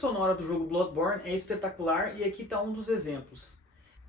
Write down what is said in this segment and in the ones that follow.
sonora do jogo Bloodborne é espetacular e aqui está um dos exemplos.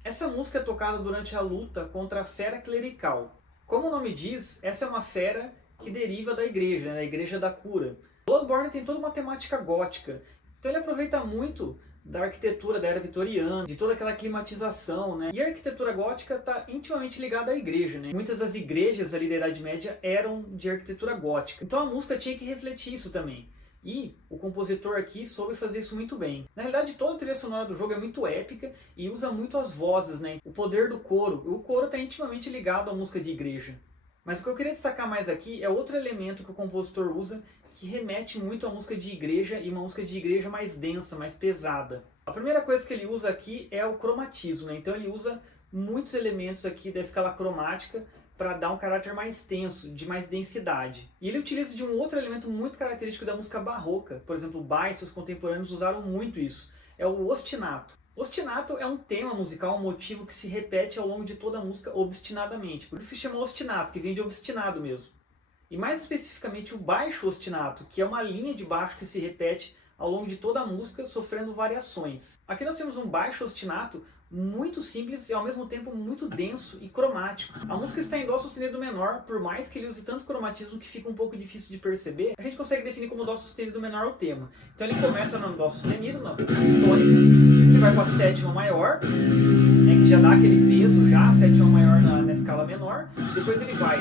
Essa música é tocada durante a luta contra a Fera Clerical. Como o nome diz, essa é uma fera que deriva da igreja, né, da Igreja da Cura. Bloodborne tem toda uma temática gótica, então ele aproveita muito da arquitetura da era vitoriana, de toda aquela climatização, né? E a arquitetura gótica está intimamente ligada à igreja, né? Muitas das igrejas ali da Idade Média eram de arquitetura gótica. Então a música tinha que refletir isso também. E o compositor aqui soube fazer isso muito bem. Na realidade, toda a trilha sonora do jogo é muito épica e usa muito as vozes, né? O poder do coro. O coro está intimamente ligado à música de igreja. Mas o que eu queria destacar mais aqui é outro elemento que o compositor usa que remete muito à música de igreja e uma música de igreja mais densa, mais pesada. A primeira coisa que ele usa aqui é o cromatismo, né? Então ele usa muitos elementos aqui da escala cromática para dar um caráter mais tenso, de mais densidade. E ele utiliza de um outro elemento muito característico da música barroca. Por exemplo, Bach e seus contemporâneos usaram muito isso. É o ostinato. Ostinato é um tema musical, um motivo que se repete ao longo de toda a música obstinadamente. Por isso se chama ostinato, que vem de obstinado mesmo. E mais especificamente o baixo ostinato, que é uma linha de baixo que se repete ao longo de toda a música, sofrendo variações. Aqui nós temos um baixo ostinato muito simples e ao mesmo tempo muito denso e cromático. A música está em Dó sustenido menor, por mais que ele use tanto cromatismo que fica um pouco difícil de perceber, a gente consegue definir como Dó sustenido menor o tema. Então ele começa no Dó sustenido, na tônica, ele vai para a sétima maior, né, que já dá aquele peso já, a sétima maior na escala menor, depois ele vai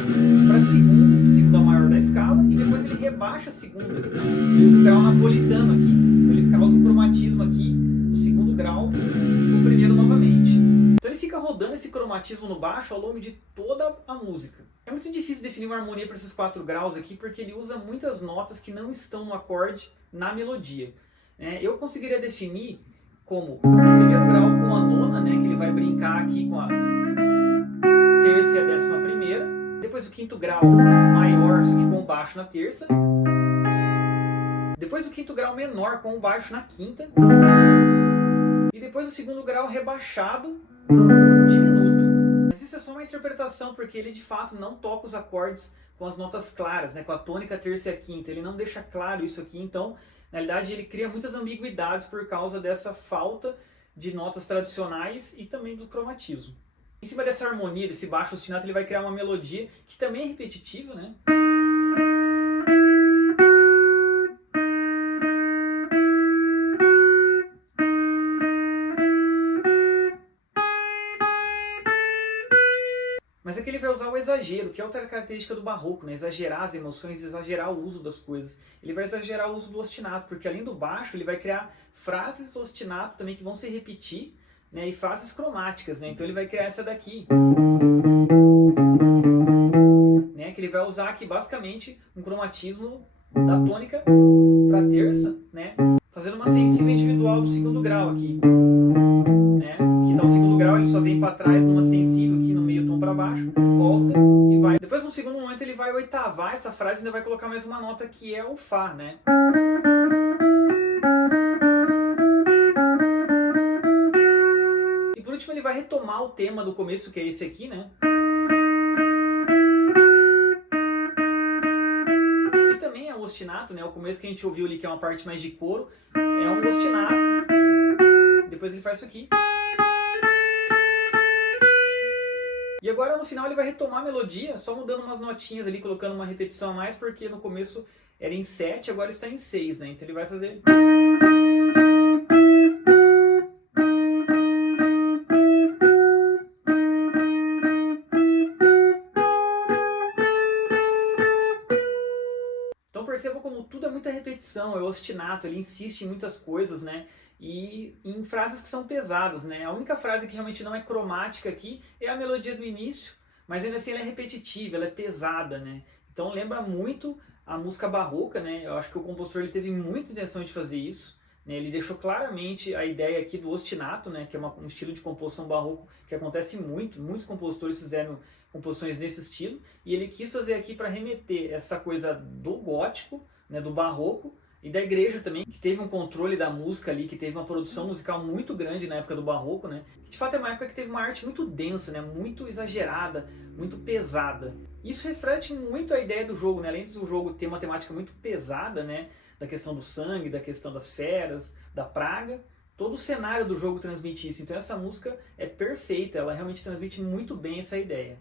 para a segunda maior da escala, e depois ele rebaixa a segunda. Ele usa o grau napolitano aqui, então ele causa um cromatismo aqui, no segundo grau, no primeiro novamente. Então ele fica rodando esse cromatismo no baixo ao longo de toda a música. É muito difícil definir uma harmonia para esses 4 graus aqui, porque ele usa muitas notas que não estão no acorde na melodia. Eu conseguiria definir como o primeiro grau com a nona, né, que ele vai brincar aqui com a terça e a 11ª. Depois o quinto grau maior, só que com o baixo na terça. Depois o quinto grau menor com o baixo na quinta. E depois o segundo grau rebaixado diminuto. Mas isso é só uma interpretação, porque ele de fato não toca os acordes com as notas claras, né, com a tônica, a terça e a quinta. Ele não deixa claro isso aqui, então na realidade ele cria muitas ambiguidades por causa dessa falta de notas tradicionais e também do cromatismo. Em cima dessa harmonia, desse baixo ostinato, ele vai criar uma melodia que também é repetitiva, né? Mas aqui ele vai usar o exagero, que é outra característica do barroco, né? Exagerar as emoções, exagerar o uso das coisas. Ele vai exagerar o uso do ostinato, porque além do baixo, ele vai criar frases ostinato também que vão se repetir, né? E frases cromáticas, né? Então ele vai criar essa daqui, né? Que ele vai usar aqui basicamente um cromatismo da tônica para a terça, né? Fazendo uma sensível individual do segundo grau aqui, né? Que tá o segundo grau, ele só vem para trás numa sensível aqui no meio tom para baixo, volta e vai. Depois no segundo momento ele vai oitavar essa frase e ainda vai colocar mais uma nota que é o Fá, né? E por último ele vai retomar o tema do começo, que é esse aqui, né? Que também é um ostinato, né? O começo que a gente ouviu ali, que é uma parte mais de coro, é um ostinato. Depois ele faz isso aqui. E agora no final ele vai retomar a melodia, só mudando umas notinhas ali, colocando uma repetição a mais, porque no começo era em 7, agora está em 6, né? Então ele vai fazer... Então perceba como tudo é muita repetição, é ostinato, ele insiste em muitas coisas, né? E em frases que são pesadas, né? A única frase que realmente não é cromática aqui é a melodia do início, mas ainda assim ela é repetitiva, ela é pesada, né? Então lembra muito a música barroca, né? Eu acho que o compositor ele teve muita intenção de fazer isso, né? Ele deixou claramente a ideia aqui do ostinato, né? Que é um estilo de composição barroco que acontece muito, muitos compositores fizeram composições nesse estilo, e ele quis fazer aqui para remeter essa coisa do gótico, né? Do barroco, e da igreja também, que teve um controle da música ali, que teve uma produção musical muito grande na época do Barroco, né? Que de fato é uma época que teve uma arte muito densa, né? Muito exagerada, muito pesada. Isso reflete muito a ideia do jogo, né? Além do jogo ter uma temática muito pesada, né? Da questão do sangue, da questão das feras, da praga, todo o cenário do jogo transmite isso. Então essa música é perfeita, ela realmente transmite muito bem essa ideia.